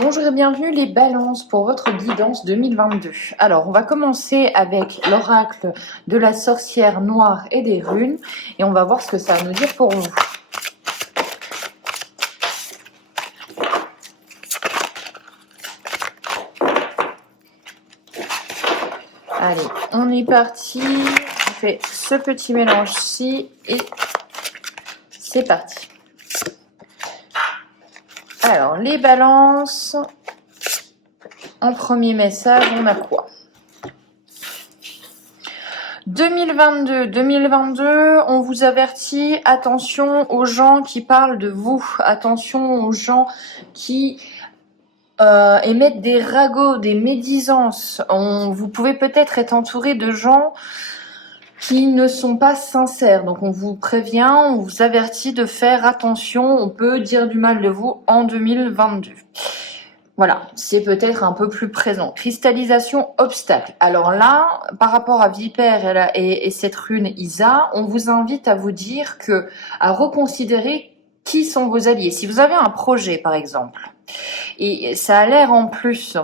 Bonjour et bienvenue les balances pour votre guidance 2022. Alors, on va commencer avec l'oracle de la sorcière noire et des runes et on va voir ce que ça va nous dire pour vous. Allez, on est parti. On fait ce petit mélange-ci et c'est parti. Alors, les balances, en premier message, on a quoi ? 2022, on vous avertit, attention aux gens qui parlent de vous, attention aux gens qui émettent des ragots, des médisances. Vous pouvez peut-être être entouré de gens qui ne sont pas sincères. Donc on vous prévient, on vous avertit de faire attention, on peut dire du mal de vous en 2022. Voilà, c'est peut-être un peu plus présent. Cristallisation obstacle. Alors là, par rapport à Vipère et cette rune Isa, on vous invite à vous dire à reconsidérer qui sont vos alliés. Si vous avez un projet, par exemple, et ça a l'air en plus,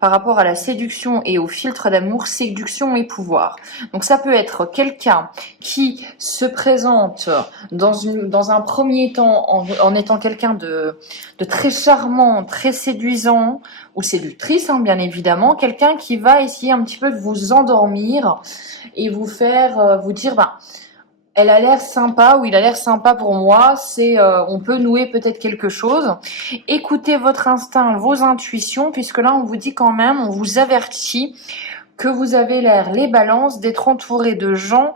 par rapport à la séduction et au filtre d'amour, séduction et pouvoir. Donc ça peut être quelqu'un qui se présente dans un premier temps en étant quelqu'un de très charmant, très séduisant, ou séductrice, hein, bien évidemment, quelqu'un qui va essayer un petit peu de vous endormir et vous faire vous dire, elle a l'air sympa ou il a l'air sympa pour moi, on peut nouer peut-être quelque chose. Écoutez votre instinct, vos intuitions, puisque là on vous dit quand même, on vous avertit que vous avez l'air, les balances, d'être entouré de gens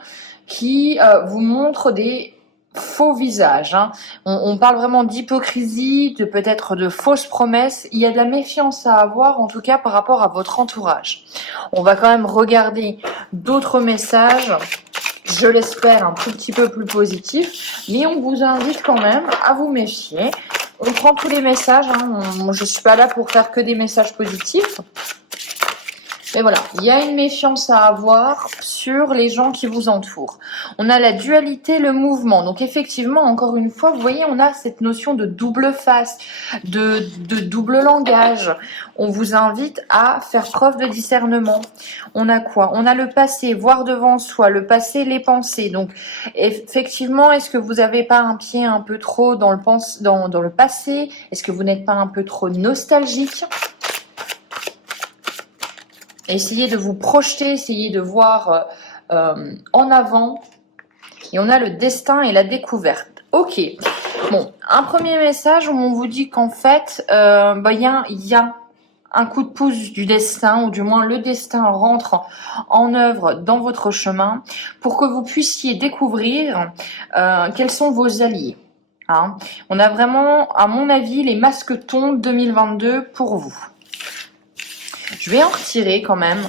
qui vous montrent des faux visages. Hein. On parle vraiment d'hypocrisie, peut-être de fausses promesses. Il y a de la méfiance à avoir, en tout cas par rapport à votre entourage. On va quand même regarder d'autres messages. Je l'espère un tout petit peu plus positif, mais on vous invite quand même à vous méfier. On prend tous les messages, hein. Je suis pas là pour faire que des messages positifs. Mais voilà, il y a une méfiance à avoir sur les gens qui vous entourent. On a la dualité, le mouvement. Donc effectivement, encore une fois, vous voyez, on a cette notion de double face, de double langage. On vous invite à faire preuve de discernement. On a quoi ? On a le passé, voir devant soi, le passé, les pensées. Donc effectivement, est-ce que vous n'avez pas un pied un peu trop dans le passé ? Est-ce que vous n'êtes pas un peu trop nostalgique ? Essayez de vous projeter, essayez de voir en avant. Et on a le destin et la découverte. Ok. Bon, un premier message où on vous dit qu'en fait, il y a un coup de pouce du destin, ou du moins le destin rentre en œuvre dans votre chemin pour que vous puissiez découvrir quels sont vos alliés. Hein. On a vraiment, à mon avis, les masques tombent 2022 pour vous. Je vais en retirer quand même.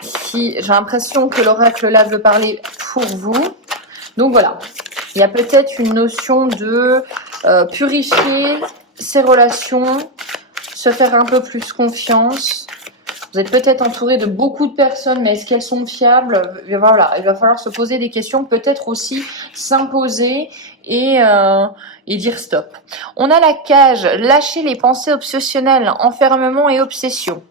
Si j'ai l'impression que l'oracle là veut parler pour vous. Donc voilà, il y a peut-être une notion de purifier ses relations, se faire un peu plus confiance. Vous êtes peut-être entouré de beaucoup de personnes, mais est-ce qu'elles sont fiables ? Voilà, il va falloir se poser des questions, peut-être aussi s'imposer et dire stop. On a la cage, lâcher les pensées obsessionnelles, enfermement et obsession.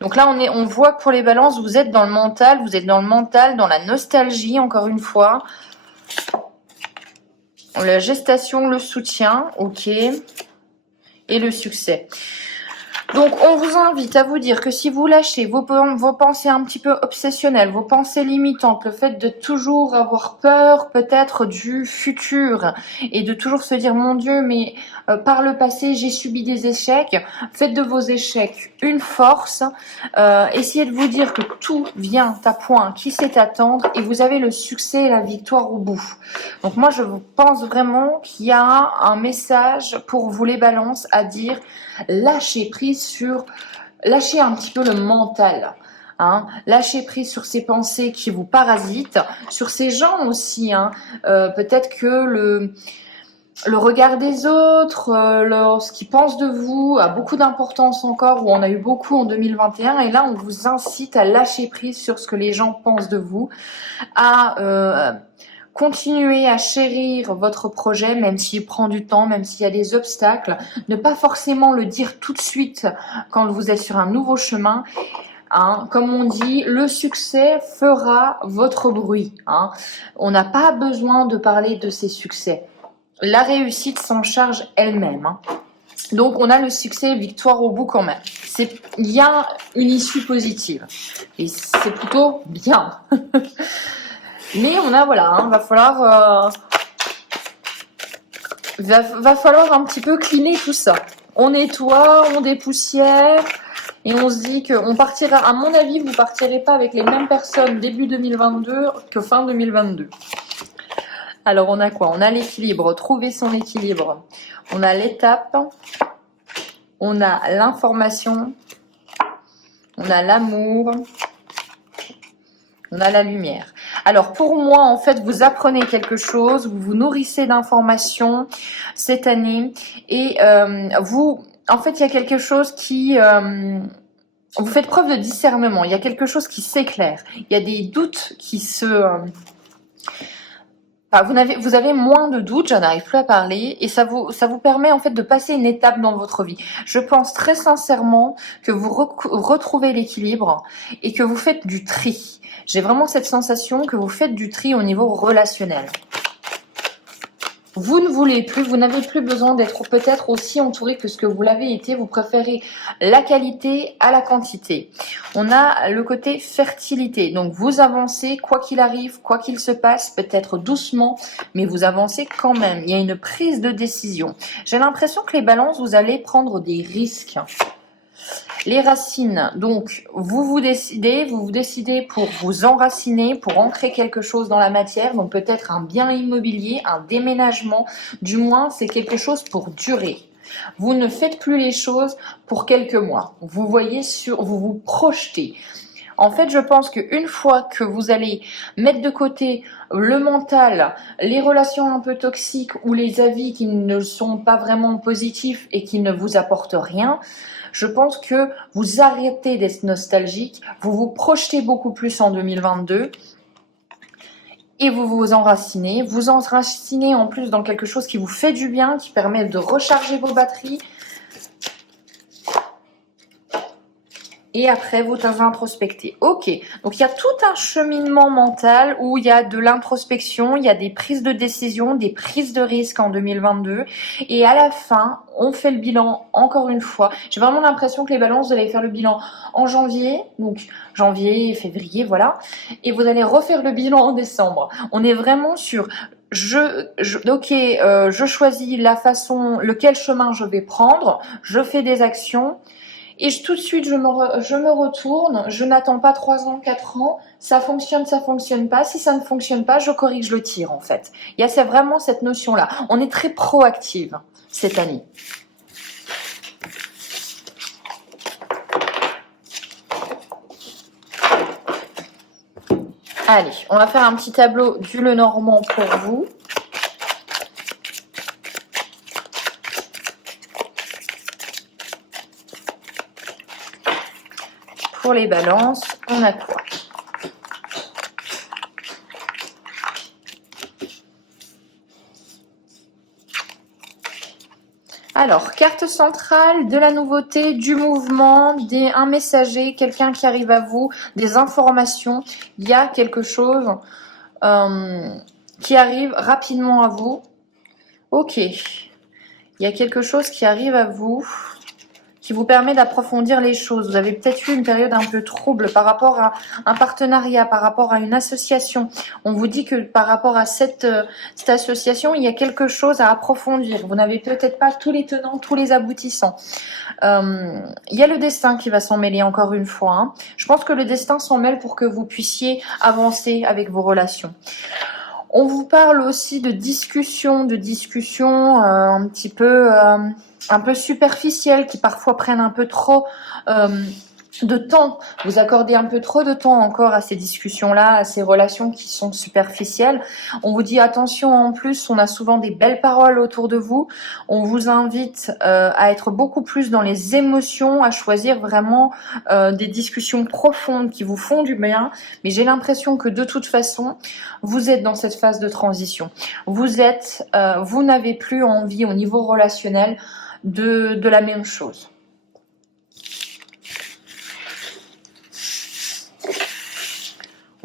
Donc là, on voit que pour les balances, vous êtes dans le mental, dans la nostalgie, encore une fois. La gestation, le soutien, ok, et le succès. Donc, on vous invite à vous dire que si vous lâchez vos pensées un petit peu obsessionnelles, vos pensées limitantes, le fait de toujours avoir peur peut-être du futur et de toujours se dire « Mon Dieu, mais par le passé, j'ai subi des échecs », faites de vos échecs une force. Essayez de vous dire que tout vient à point, qui sait attendre, et vous avez le succès et la victoire au bout. Donc moi, je pense vraiment qu'il y a un message pour vous les balances à dire « Lâchez prise lâchez un petit peu le mental. Hein, lâchez prise sur ces pensées qui vous parasitent, sur ces gens aussi. Hein, peut-être que le regard des autres, ce qu'ils pensent de vous a beaucoup d'importance encore, ou on a eu beaucoup en 2021. Et là, on vous incite à lâcher prise sur ce que les gens pensent de vous, à Continuez à chérir votre projet, même s'il prend du temps, même s'il y a des obstacles. Ne pas forcément le dire tout de suite quand vous êtes sur un nouveau chemin. Hein, comme on dit, le succès fera votre bruit. Hein. On n'a pas besoin de parler de ses succès. La réussite s'en charge elle-même. Hein. Donc, on a le succès, victoire au bout quand même. Il y a une issue positive. Et c'est plutôt bien. Mais on a, voilà, hein, va falloir un petit peu cleaner tout ça. On nettoie, on dépoussière. Et on se dit qu'on partira, à mon avis, vous partirez pas avec les mêmes personnes début 2022 que fin 2022. Alors, on a quoi? On a l'équilibre, trouver son équilibre. On a l'étape, on a l'information, on a l'amour, on a la lumière. Alors, pour moi, en fait, vous apprenez quelque chose, vous vous nourrissez d'informations cette année. Et en fait, il y a quelque chose qui... vous faites preuve de discernement, il y a quelque chose qui s'éclaire, il y a des doutes qui se... vous avez moins de doutes, je n'arrive plus à parler, et ça vous permet en fait de passer une étape dans votre vie. Je pense très sincèrement que vous retrouvez l'équilibre et que vous faites du tri. J'ai vraiment cette sensation que vous faites du tri au niveau relationnel. Vous ne voulez plus, vous n'avez plus besoin d'être peut-être aussi entouré que ce que vous l'avez été. Vous préférez la qualité à la quantité. On a le côté fertilité. Donc, vous avancez, quoi qu'il arrive, quoi qu'il se passe, peut-être doucement, mais vous avancez quand même. Il y a une prise de décision. J'ai l'impression que les balances, vous allez prendre des risques. Les racines, donc vous décidez pour vous enraciner, pour ancrer quelque chose dans la matière, donc peut-être un bien immobilier, un déménagement, du moins c'est quelque chose pour durer. Vous ne faites plus les choses pour quelques mois, vous vous projetez. En fait, je pense qu'une fois que vous allez mettre de côté le mental, les relations un peu toxiques ou les avis qui ne sont pas vraiment positifs et qui ne vous apportent rien, je pense que vous arrêtez d'être nostalgique, vous vous projetez beaucoup plus en 2022 et vous enracinez en plus dans quelque chose qui vous fait du bien, qui permet de recharger vos batteries. Et après, vous introspectez. Ok, donc il y a tout un cheminement mental où il y a de l'introspection, il y a des prises de décision, des prises de risques en 2022. Et à la fin, on fait le bilan encore une fois. J'ai vraiment l'impression que les balances, vous allez faire le bilan en janvier, donc janvier, février, voilà. Et vous allez refaire le bilan en décembre. On est vraiment sur... je choisis la façon, lequel chemin je vais prendre, je fais des actions. Et tout de suite, je me retourne, je n'attends pas 3 ans, 4 ans, ça fonctionne pas. Si ça ne fonctionne pas, je corrige le tir en fait. Il y a vraiment cette notion-là. On est très proactive cette année. Allez, on va faire un petit tableau du Lenormand pour vous. Pour les balances, on a quoi? Alors, carte centrale, de la nouveauté, du mouvement, un messager, quelqu'un qui arrive à vous, des informations. Il y a quelque chose qui arrive rapidement à vous. Ok, il y a quelque chose qui arrive à vous, qui vous permet d'approfondir les choses. Vous avez peut-être eu une période un peu trouble par rapport à un partenariat, par rapport à une association. On vous dit que par rapport à cette association, il y a quelque chose à approfondir. Vous n'avez peut-être pas tous les tenants, tous les aboutissants. Il y a le destin qui va s'en mêler encore une fois. Hein. Je pense que le destin s'en mêle pour que vous puissiez avancer avec vos relations. On vous parle aussi de discussions un peu superficielles qui parfois prennent un peu trop de temps. Vous accordez un peu trop de temps encore à ces discussions-là, à ces relations qui sont superficielles. On vous dit attention, en plus, on a souvent des belles paroles autour de vous. On vous invite à être beaucoup plus dans les émotions, à choisir vraiment des discussions profondes qui vous font du bien. Mais j'ai l'impression que de toute façon, vous êtes dans cette phase de transition. Vous n'avez plus envie au niveau relationnel de la même chose.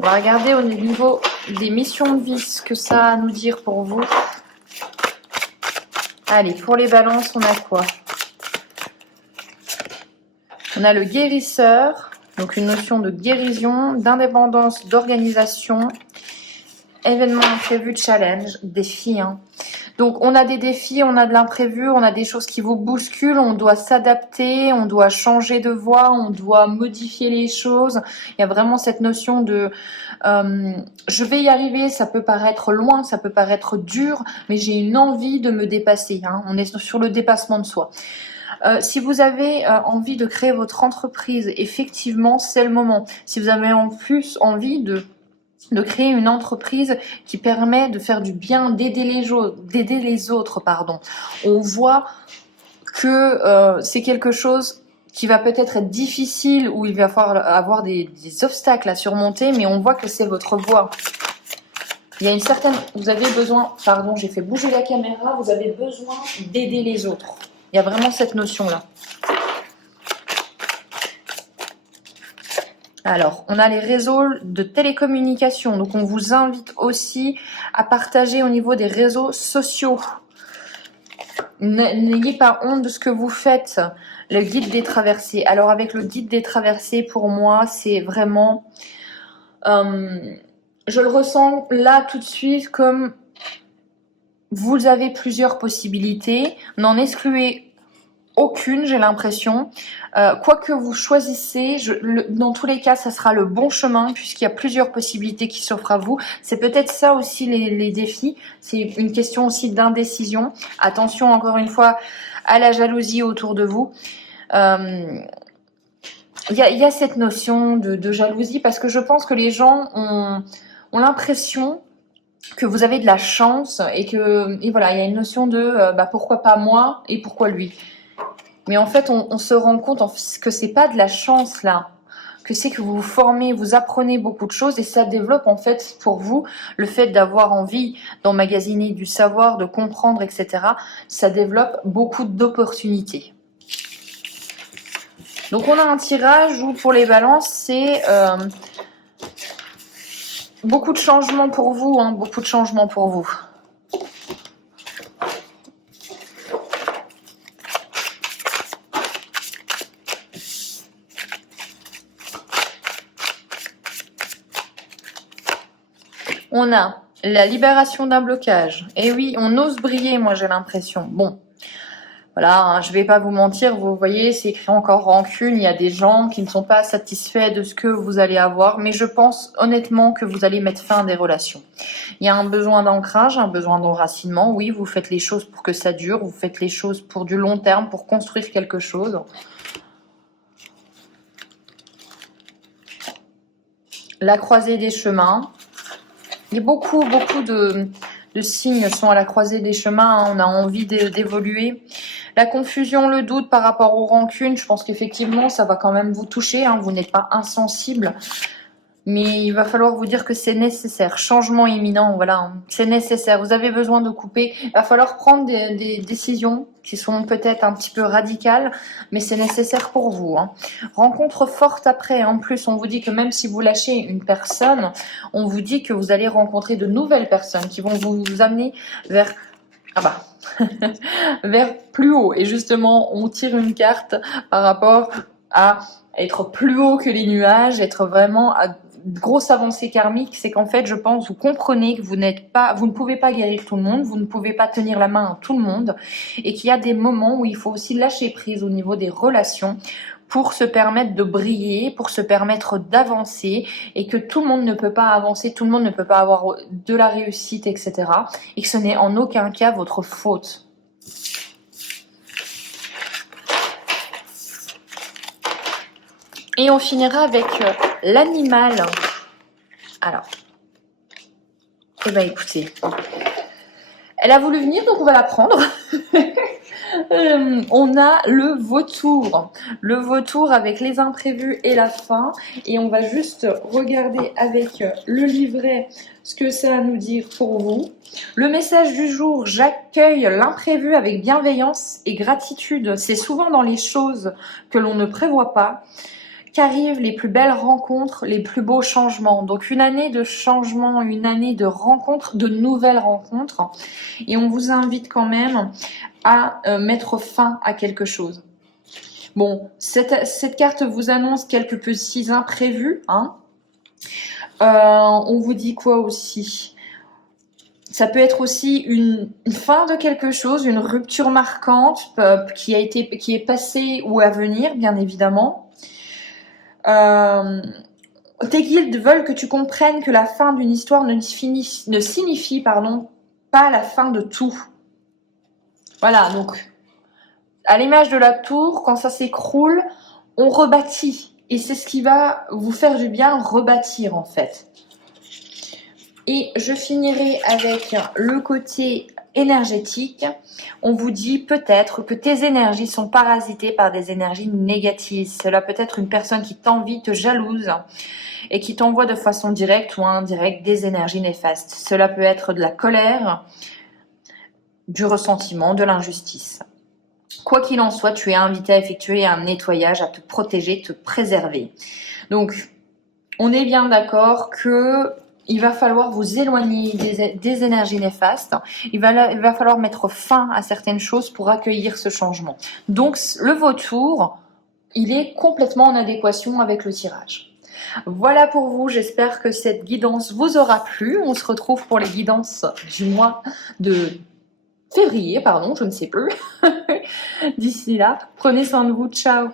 On va regarder au niveau des missions de vie ce que ça a à nous dire pour vous. Allez, pour les balances, on a quoi? On a le guérisseur, donc une notion de guérison, d'indépendance, d'organisation, événement imprévu, challenge, défi. Donc on a des défis, on a de l'imprévu, on a des choses qui vous bousculent, on doit s'adapter, on doit changer de voie, on doit modifier les choses. Il y a vraiment cette notion de je vais y arriver, ça peut paraître loin, ça peut paraître dur, mais j'ai une envie de me dépasser. On est sur le dépassement de soi. Si vous avez envie de créer votre entreprise, effectivement, c'est le moment. Si vous avez en plus envie de créer une entreprise qui permet de faire du bien, d'aider les autres, On voit que c'est quelque chose qui va peut-être être difficile, où il va falloir avoir des obstacles à surmonter, mais on voit que c'est votre voie. Il y a une certaine... Vous avez besoin... Pardon, j'ai fait bouger la caméra. Vous avez besoin d'aider les autres. Il y a vraiment cette notion-là. Alors, on a les réseaux de télécommunication. Donc, on vous invite aussi à partager au niveau des réseaux sociaux. N'ayez pas honte de ce que vous faites. Le guide des traversées. Alors, avec le guide des traversées, pour moi, c'est vraiment... je le ressens là tout de suite comme vous avez plusieurs possibilités. N'en excluez aucune, j'ai l'impression. Quoi que vous choisissez, dans tous les cas, ça sera le bon chemin puisqu'il y a plusieurs possibilités qui s'offrent à vous. C'est peut-être ça aussi les défis. C'est une question aussi d'indécision. Attention encore une fois à la jalousie autour de vous. Il y a cette notion de jalousie parce que je pense que les gens ont l'impression que vous avez de la chance et voilà, il y a une notion de pourquoi pas moi et pourquoi lui. Mais en fait, on se rend compte que c'est pas de la chance là, que c'est que vous vous formez, vous apprenez beaucoup de choses et ça développe en fait pour vous le fait d'avoir envie d'emmagasiner du savoir, de comprendre, etc. Ça développe beaucoup d'opportunités. Donc on a un tirage où pour les balances, c'est beaucoup de changements pour vous, beaucoup de changements pour vous. On a la libération d'un blocage. Et oui, on ose briller, moi j'ai l'impression. Bon, voilà, je vais pas vous mentir, vous voyez, c'est écrit encore rancune. Il y a des gens qui ne sont pas satisfaits de ce que vous allez avoir, mais je pense honnêtement que vous allez mettre fin à des relations. Il y a un besoin d'ancrage, un besoin d'enracinement. Oui, vous faites les choses pour que ça dure, vous faites les choses pour du long terme, pour construire quelque chose. La croisée des chemins. Il y a beaucoup de signes sont à la croisée des chemins. On a envie d'évoluer. La confusion, le doute par rapport aux rancunes, je pense qu'effectivement, ça va quand même vous toucher. Vous n'êtes pas insensible. Mais il va falloir vous dire que c'est nécessaire. Changement imminent, voilà. C'est nécessaire. Vous avez besoin de couper. Il va falloir prendre des décisions qui sont peut-être un petit peu radicales, mais c'est nécessaire pour vous. Rencontre forte après. En plus, on vous dit que même si vous lâchez une personne, on vous dit que vous allez rencontrer de nouvelles personnes qui vont vous amener vers... vers plus haut. Et justement, on tire une carte par rapport à être plus haut que les nuages, être vraiment à grosse avancée karmique. C'est qu'en fait, je pense, vous comprenez que vous ne pouvez pas guérir tout le monde, vous ne pouvez pas tenir la main à tout le monde, et qu'il y a des moments où il faut aussi lâcher prise au niveau des relations pour se permettre de briller, pour se permettre d'avancer, et que tout le monde ne peut pas avancer, tout le monde ne peut pas avoir de la réussite, etc. Et que ce n'est en aucun cas votre faute. Et on finira avec l'animal. Alors, eh ben écoutez, elle a voulu venir, donc on va la prendre. On a le vautour. Le vautour avec les imprévus et la faim. Et on va juste regarder avec le livret ce que ça a à nous dire pour vous. Le message du jour: j'accueille l'imprévu avec bienveillance et gratitude. C'est souvent dans les choses que l'on ne prévoit pas qu'arrivent les plus belles rencontres, les plus beaux changements. Donc une année de changement, une année de rencontres, de nouvelles rencontres. Et on vous invite quand même à mettre fin à quelque chose. Bon, cette carte vous annonce quelques petits imprévus. Hein. On vous dit quoi aussi? Ça peut être aussi une fin de quelque chose, une rupture marquante qui est passée ou à venir, bien évidemment. Tes guides veulent que tu comprennes que la fin d'une histoire ne signifie pas la fin de tout. Voilà, donc à l'image de la tour, quand ça s'écroule, on rebâtit. Et c'est ce qui va vous faire du bien, rebâtir en fait. Et je finirai avec le côté énergétique. On vous dit peut-être que tes énergies sont parasitées par des énergies négatives. Cela peut être une personne qui t'envie, te jalouse et qui t'envoie de façon directe ou indirecte des énergies néfastes. Cela peut être de la colère, du ressentiment, de l'injustice. Quoi qu'il en soit, tu es invité à effectuer un nettoyage, à te protéger, te préserver. Donc, on est bien d'accord que il va falloir vous éloigner des énergies néfastes. Il va falloir mettre fin à certaines choses pour accueillir ce changement. Donc, le vautour, il est complètement en adéquation avec le tirage. Voilà pour vous. J'espère que cette guidance vous aura plu. On se retrouve pour les guidances du mois de février, pardon, je ne sais plus. D'ici là, prenez soin de vous. Ciao.